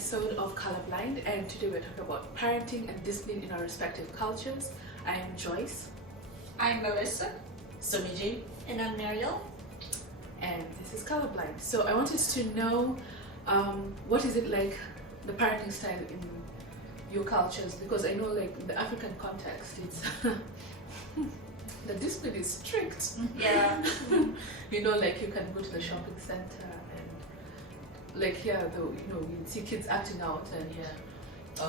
episode of Colourblind, and today we're talking about parenting and discipline in our respective cultures. I am Joyce. I'm Melissa. Somiji. And I'm Mariel. And this is Colourblind. So I wanted to know what is it like, the parenting style in your cultures, because I know like in the African context it's the discipline is strict. Yeah. You know, like you can go to the shopping center and like here though, you know, you see kids acting out and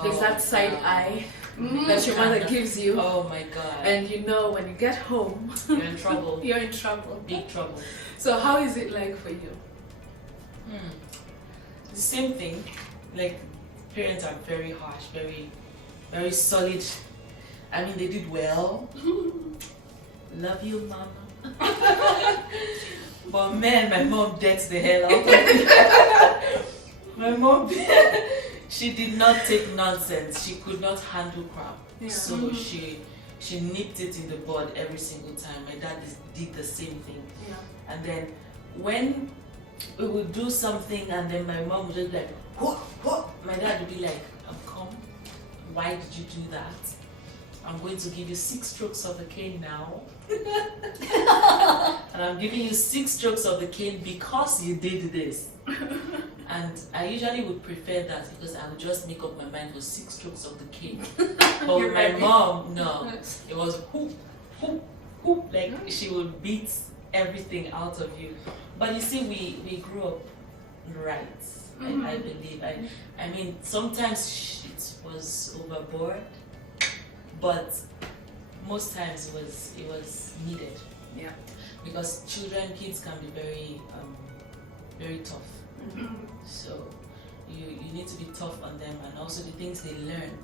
there's that side eye that your mother gives you. Oh my god. And you know when you get home You're in trouble. you're in trouble. Big trouble. So how is it like for you? The same thing. Like parents are very harsh, very solid. I mean they did well. Love you, mama. But man, my mom decks the hell out of me. My mom, she did not take nonsense. She could not handle crap. Yeah. So she nipped it in the bud every single time. My dad did the same thing. Yeah. And then when we would do something and then my mom would just be like, what? My dad would be like, come, why did you do that? I'm going to give you 6 strokes of the cane now. And I'm giving you 6 strokes of the cane because you did this. And I usually would prefer that because I would just make up my mind for 6 strokes of the cane. But with my mom, no. It was whoop, whoop, whoop. Like she would beat everything out of you. But you see, we grew up right. I believe. I mean, sometimes it was overboard, but most times it was needed. Yeah. Because kids can be very tough. So you need to be tough on them, and also the things they learn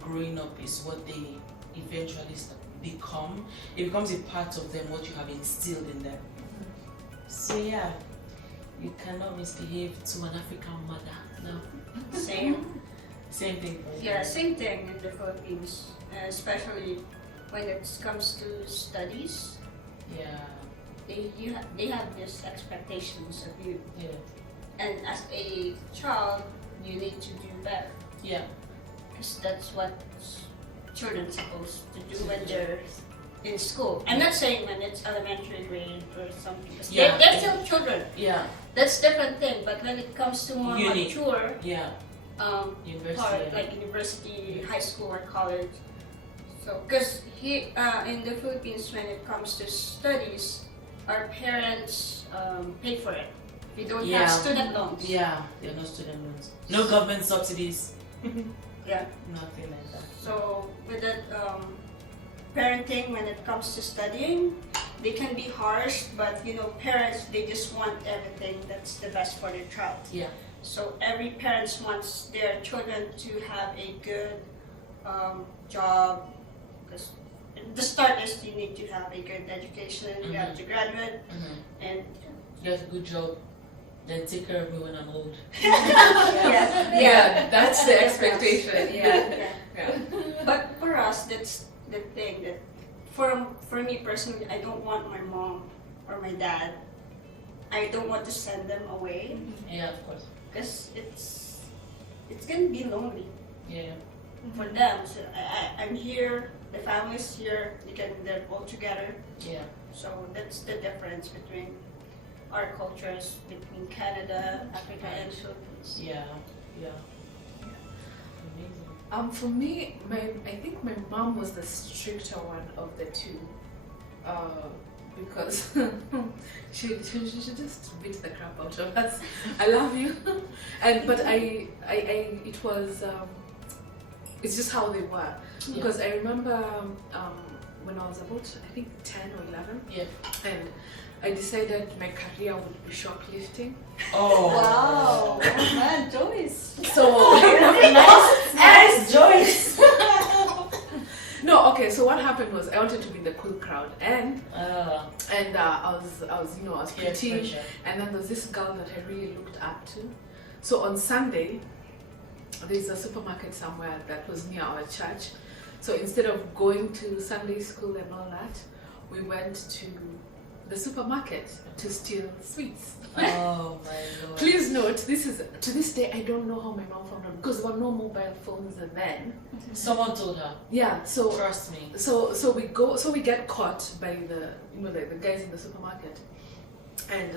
growing up is what they eventually become. It becomes a part of them, what you have instilled in them. So yeah, you cannot misbehave to an African mother. No. Same. Same thing. Yeah, same thing in the Philippines, especially when it comes to studies. Yeah. They have these expectations of you, Yeah. and as a child, you need to do better. Yeah. Because that's what children are supposed to do when they're in school. I'm not saying when it's elementary grade or something. Yeah. They're still children. Yeah. That's different thing. But when it comes to more mature, Yeah. University. like university, high school, or college. So, because here in the Philippines, when it comes to studies, our parents pay for it. We don't have student loans. Yeah, there are no student loans. No government subsidies. Yeah. Nothing like that. So with that parenting, when it comes to studying, they can be harsh, but you know, parents, they just want everything that's the best for their child. Yeah. So every parent wants their children to have a good job, because the start is you need to have a good education, you have to graduate, and Get a good job, then take care of me when I'm old. Yeah, that's the expectation. Yeah. But for us, that's the thing that for me personally, I don't want my mom or my dad, I don't want to send them away. Yeah, of course. Because it's gonna be lonely Yeah. for them. So I'm here, the family's here, they're all together. Yeah. So that's the difference between our cultures, between Canada, Africa, and Philippines. Yeah. Amazing. For me, I think my mom was the stricter one of the two, because she just beat the crap out of us. I love you, but it was it's just how they were. Because I remember when I was about, I think 10 or 11, and I decided my career would be shoplifting. Oh. Wow, man, Joyce. So nice Joyce. no, okay. So what happened was I wanted to be in the cool crowd, and I was pretty, and then there's this girl that I really looked up to. So on Sunday, there's a supermarket somewhere that was near our church. So instead of going to Sunday school and all that, we went to the supermarket to steal sweets. Oh my lord. Please note, this is to this day I don't know how my mom found out because there were no mobile phones then. Someone told her. Yeah, so Trust me. so we get caught by the the guys in the supermarket, and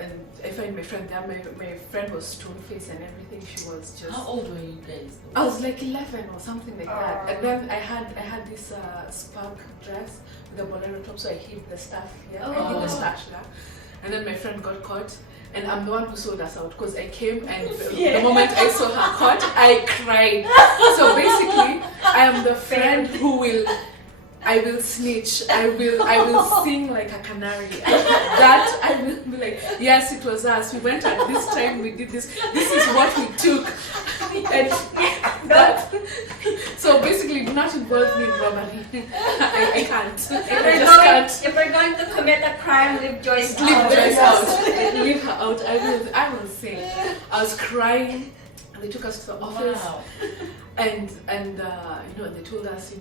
and I find my friend there. My friend was stone faced and everything. She was just. How old were you guys? I was like 11 or something like that, and then I had this spark dress with a bolero top, so I hid the stuff here. I hid the stash there, and then my friend got caught. And I'm the one who sold us out because I came and the moment I saw her caught, I cried. So basically, I am the friend who I will snitch. I will sing like a canary. That I will be like, yes, it was us. We went and this time we did this. This is what we took. And that. So basically, do not involve me in robbery. I can't. If we're going to commit a crime, leave Joyce out. Leave Joyce out. Leave her out. I will sing. I was crying. And they took us to the office. Wow. And they told us,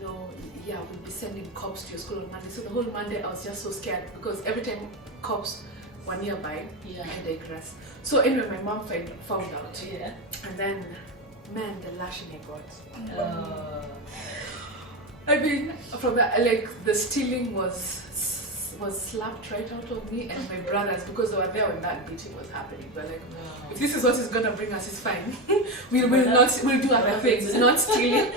yeah, we'll be sending cops to your school on Monday. So the whole Monday I was just so scared because every time cops were nearby, I digress. So anyway, my mom found out. Yeah. And then, man, the lashing I got. I mean, from the stealing was slapped right out of me and my brothers because they were there when that beating was happening. But like, if this is what is gonna bring us, it's fine. we'll do other things, not stealing.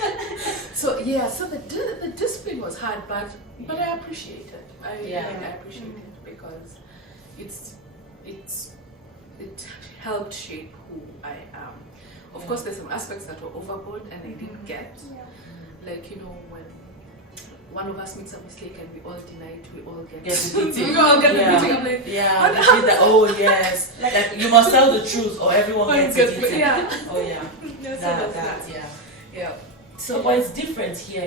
So the discipline was hard, but I appreciate it. I appreciate it because it helped shape who I am. Of course, there's some aspects that were overboard and I didn't get. Like when one of us makes a mistake and we all deny it, we all get the beating. We all get the beating. I'm like, they did that. Oh yes, like you must tell the truth or everyone gets the beating. Yeah. Oh yeah. Yeah. So, but it's different here,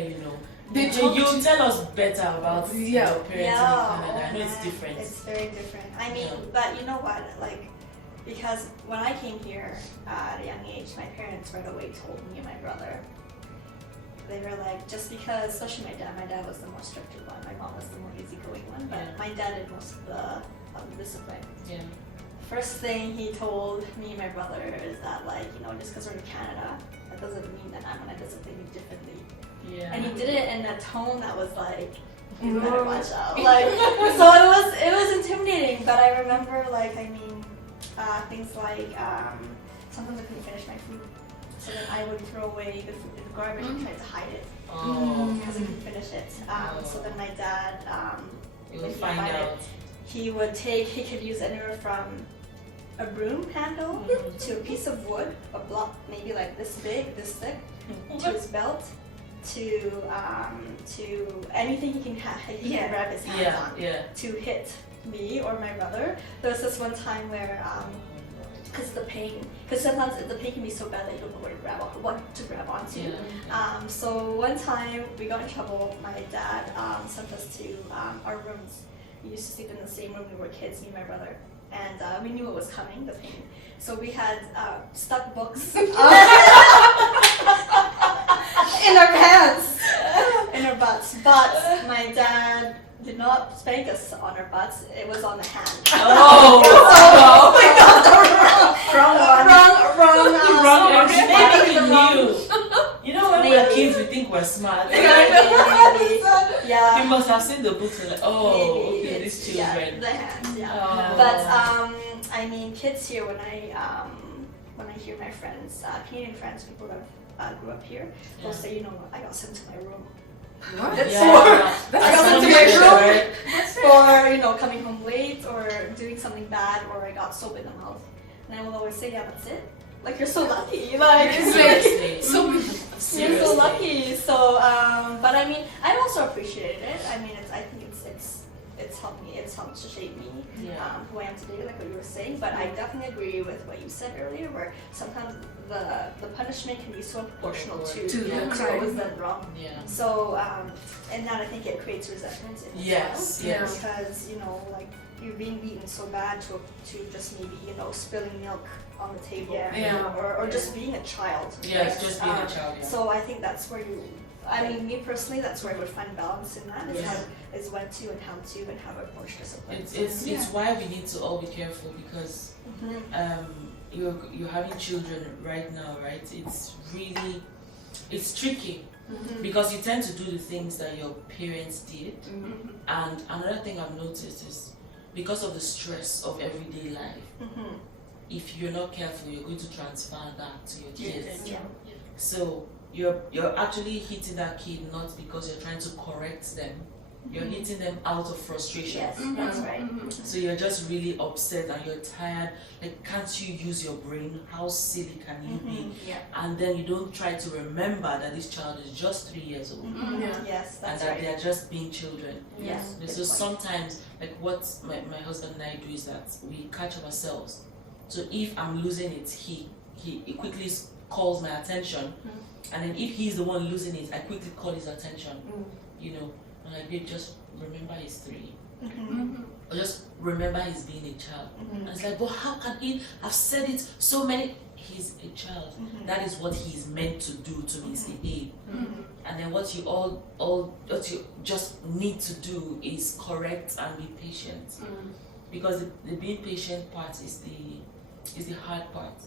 You tell us better about your parenting in Canada. I know it's different. It's very different. I mean, but you know what? Like, because when I came here at a young age, my parents right away told me and my brother. They were like, just because, especially my dad was the more stricter one, my mom was the more easygoing one, but my dad did most of the discipline. Yeah. First thing he told me and my brother is that, like, just because we're in Canada, that doesn't mean that I'm gonna discipline you differently. Yeah. And he did it in a tone that was like, you better watch out. Like, so it was intimidating, but I remember, things like, sometimes I couldn't finish my food. So then I would throw away the food in the garbage and try to hide it because I couldn't finish it. So then my dad, would find out. He could use anywhere from a broom handle to a piece of wood, a block maybe like this big, this thick, to his belt, to anything he can grab his hands on to hit me or my brother. There was this one time where because sometimes the pain can be so bad that you don't know what to grab onto. Yeah. So one time we got in trouble. My dad sent us to our rooms. We used to sleep in the same room when we were kids, me and my brother, and we knew it was coming, the pain. So we had stuck books in our pants, in our butts. But my dad did not spank us on our butts. It was on the hand. Oh, we got the wrong one. Maybe he knew. When we're kids, we think we're smart. Maybe. Yeah. He must have seen the books and these children. The hands. Yeah. Oh. But I mean, kids here. When I hear my friends, Canadian friends, people that grew up here, they'll say, I got sent to my room. That's for coming home late or doing something bad, or I got soap in the mouth, and I will always say, yeah, that's it. Like, you're so lucky. Like, you're so lucky. So, but I mean, I also appreciated it. I mean, I think it's helped me. It's helped to shape me, who I am today, like what you were saying. But I definitely agree with what you said earlier, where sometimes the punishment can be so proportional to what was done wrong. Yeah. So, and then I think it creates resentment in the child. Because, like, you're being beaten so bad to just maybe, spilling milk on the table. Or just being a child. Yes, just being a child. Yeah. So I think that's where I mean, me personally, that's where I would find balance in that. Is Yeah. how is when to and how to and how to approach discipline. It's why we need to all be careful because you're having children right now, right? It's tricky because you tend to do the things that your parents did. And another thing I've noticed is because of the stress of everyday life, if you're not careful, you're going to transfer that to your kids. Yeah. So you're actually hitting that kid not because you're trying to correct them. You're hitting them out of frustration. Yes, that's right. So you're just really upset and you're tired. Like, can't you use your brain? How silly can you be? Yeah. And then you don't try to remember that this child is just 3 years old Yes, and that's that right. they are just being children. Yes. good So point. sometimes, like what my husband and I do is that we catch ourselves. So if I'm losing it, he quickly calls my attention, and then if he's the one losing it, I quickly call his attention. You know, I'm like, babe, just remember he's 3. Or just remember he's being a child. And it's like, but how can he have said it so many? He's a child. That is what he's meant to do, to misbehave. And then what what you just need to do is correct and be patient. Because the being patient part is the hard part.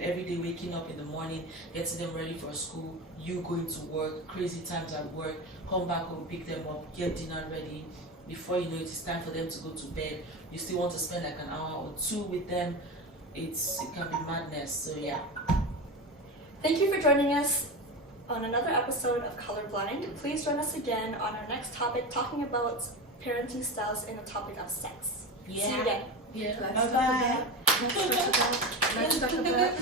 Every day waking up in the morning, getting them ready for school, you going to work, crazy times at work, come back home, pick them up, get dinner ready. Before you know it, it's time for them to go to bed. You still want to spend like an hour or 2 with them. It can be madness. So yeah. Thank you for joining us on another episode of Colourblind. Please join us again on our next topic, talking about parenting styles in the topic of sex. See you again. Yeah. Bye bye. Let's talk about